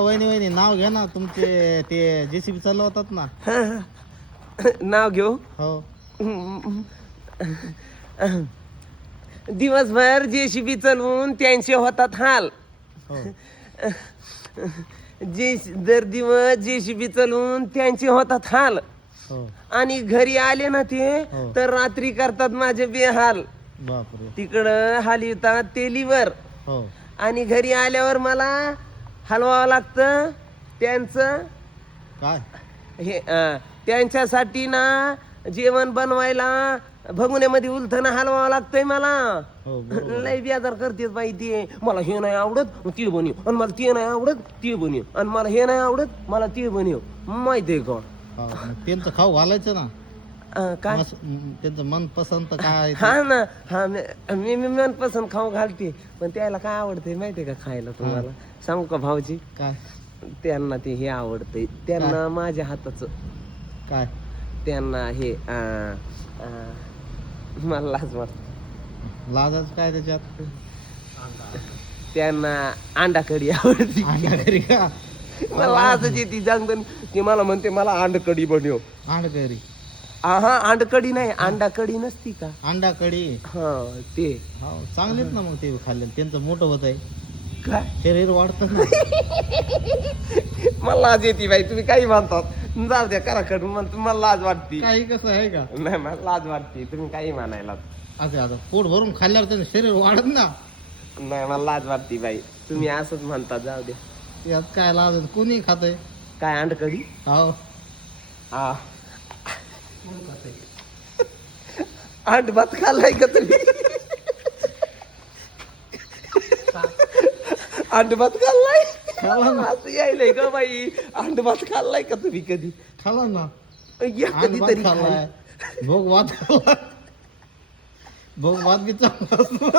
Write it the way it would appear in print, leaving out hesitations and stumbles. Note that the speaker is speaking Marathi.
वहिनी वहिनी नाव घ्या ना तुमचे ते जेसीबी चालवतात ना. नाव घेऊ. हो दिवसभर जेसीबी चालवून त्यांचे होतात हाल. हो दर दिवस जेसीबी चालवून त्यांचे होतात हाल. हो आणि घरी आले ना ते हो. तर रात्री करतात माझे बेहाल. बापरे. तिकडं हालिवतात तेलीवर हो आणि घरी आल्यावर मला हलवावं लागतं त्यांचं काय हे त्यांच्यासाठी ना जेवण बनवायला भगुन्यामध्ये उलथणं हलवावं लागतंय मला. हो बरोबर. लय बेजार करतेच बाई ते. मला हे नाही आवडत ते बनव आणि मला ते नाही आवडत ते बनव आणि मला हे नाही आवडत मला ते बनव. माहितीये का हा, मग त्यांचं खाऊ घालायचं ना. काय त्यांचं मनपसंत काय ते. हा ना. हा मी मनपसंत खाऊ घालते पण त्याला काय आवडते माहितीये का खायला तुम्हाला सांगू का भाऊजी. काय त्यांना ते हे आवडतंय त्यांना माझ्या हाताचं. काय त्यांना हे मला लाज वाटत. लाजाच काय त्याच्यात. त्यांना अंडा कढी आवडते. अंडा करी का. मला लाजच येते जांगण. ते मला म्हणते मला अंड कढी बनव. अंडा करी. हा अंड कढी नाही अंडा कढी नसती का. अंडा कढी. हा ते हो चांगलेच ना मग ते खाल्ले त्यांचं मोठं होत आहे काय शरीर वाढतं ना. मला लाज येते बाई तुम्ही काही म्हणतात. जाऊ द्या करा कडून म्हणतो मला लाज वाटते. काही कसं आहे का. नाही मला लाज वाटते तुम्ही काही म्हणायला. असं आता पोट भरून खाल्ल्यावर त्याचं शरीर वाढत ना. नाही मला लाज वाटते बाई तुम्ही असंच म्हणता. जाऊ द्या. यात काय लाज कोणी खातंय. काय अंड कढी. हो हा अंड भात खाल्लाय का तुम्ही. अंड भात खाल्लाय. खाल्ला ना. असं यायलंय का बाई. अंड भात खाल्लाय का तुम्ही कधी. खाल्ला ना. या कधीतरी अंडा खाल्लाय. भोग भात खाल्लाय. भोग भात बी चांगला असतो.